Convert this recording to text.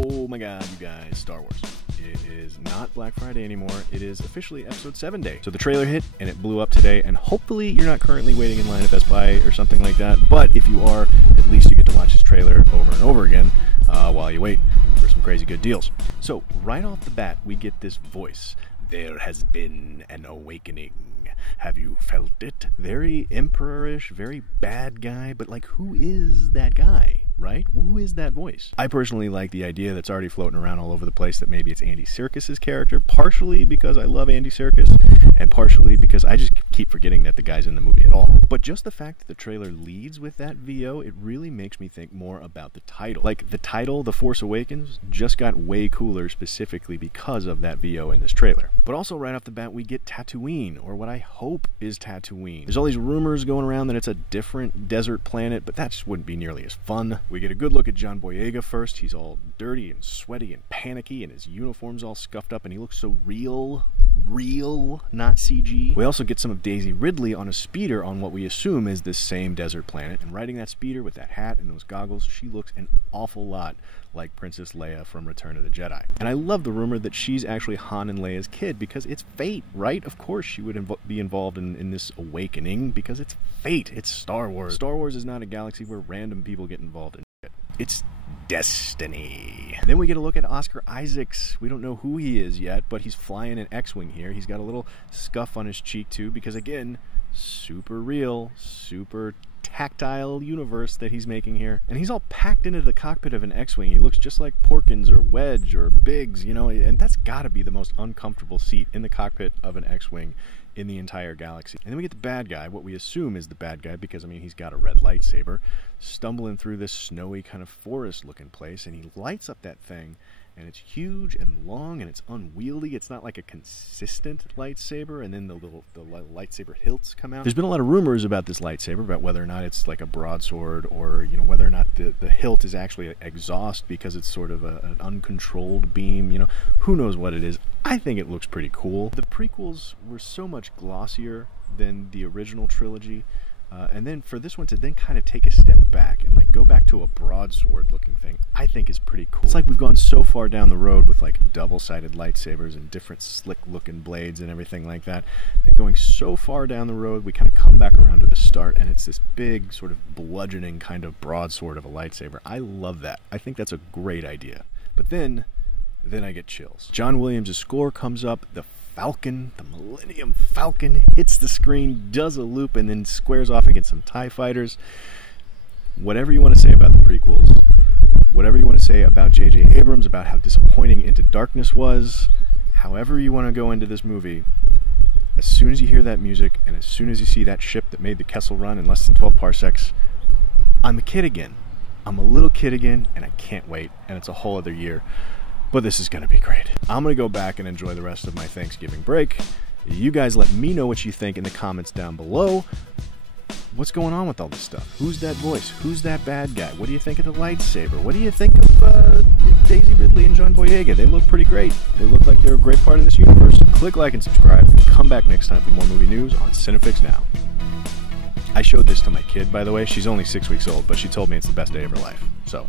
Oh my god, you guys, Star Wars. It is not Black Friday anymore. It is officially Episode 7 day. So the trailer hit, and it blew up today, and hopefully you're not currently waiting in line at Best Buy or something like that, but if you are, at least you get to watch this trailer over and over again while you wait for some crazy good deals. So right off the bat, we get this voice. There has been an awakening. Have you felt it? Very emperorish, very bad guy, but like, who is that guy? Right? Who is that voice? I personally like the idea that's already floating around all over the place that maybe it's Andy Serkis's character, partially because I love Andy Serkis, and partially because I just keep forgetting that the guy's in the movie at all. But just the fact that the trailer leads with that VO, it really makes me think more about the title. Like, the title, The Force Awakens, just got way cooler specifically because of that VO in this trailer. But also right off the bat, we get Tatooine, or what I hope is Tatooine. There's all these rumors going around that it's a different desert planet, but that just wouldn't be nearly as fun. We get a good look at John Boyega first. He's all dirty and sweaty and panicky, and his uniform's all scuffed up, and he looks so real, not CG. We also get some of Daisy Ridley on a speeder on what we assume is this same desert planet, and riding that speeder with that hat and those goggles, she looks an awful lot like Princess Leia from Return of the Jedi. And I love the rumor that she's actually Han and Leia's kid, because it's fate, right? Of course she would be involved in this awakening, because it's fate. It's Star Wars. Star Wars is not a galaxy where random people get involved in it. It's destiny. And then we get a look at Oscar Isaacs. We don't know who he is yet, but he's flying an X-Wing here. He's got a little scuff on his cheek too, because again, super real, super tactile universe that he's making here. And he's all packed into the cockpit of an X-Wing. He looks just like Porkins or Wedge or Biggs, you know, and that's gotta be the most uncomfortable seat in the cockpit of an X-Wing in the entire galaxy. And then we get the bad guy, what we assume is the bad guy, because I mean, he's got a red lightsaber, stumbling through this snowy kind of forest looking place, and he lights up that thing, and it's huge and long and it's unwieldy. It's not like a consistent lightsaber, and then the lightsaber hilts come out. There's been a lot of rumors about this lightsaber, about whether or not it's like a broadsword, or you know, whether or not the hilt is actually an exhaust because it's sort of an uncontrolled beam. You know, who knows what it is. I think it looks pretty cool. The prequels were so much glossier than the original trilogy, and then for this one to then kind of take a step back and like go back to a broadsword looking thing, I think is pretty cool. It's like we've gone so far down the road with like double-sided lightsabers and different slick looking blades and everything like that, that going so far down the road we kind of come back around to the start, and it's this big sort of bludgeoning kind of broadsword of a lightsaber. I love that. I think that's a great idea. But then I get chills. John Williams' score comes up, the Falcon, the Millennium Falcon, hits the screen, does a loop, and then squares off against some TIE fighters. Whatever you want to say about the prequels, whatever you want to say about J.J. Abrams, about how disappointing Into Darkness was, however you want to go into this movie, as soon as you hear that music, and as soon as you see that ship that made the Kessel Run in less than 12 parsecs, I'm a kid again. I'm a little kid again, and I can't wait, and it's a whole other year. But this is going to be great. I'm going to go back and enjoy the rest of my Thanksgiving break. You guys let me know what you think in the comments down below. What's going on with all this stuff? Who's that voice? Who's that bad guy? What do you think of the lightsaber? What do you think of Daisy Ridley and John Boyega? They look pretty great. They look like they're a great part of this universe. Click like and subscribe. Come back next time for more movie news on CineFix Now. I showed this to my kid, by the way. She's only 6 weeks old, but she told me it's the best day of her life. So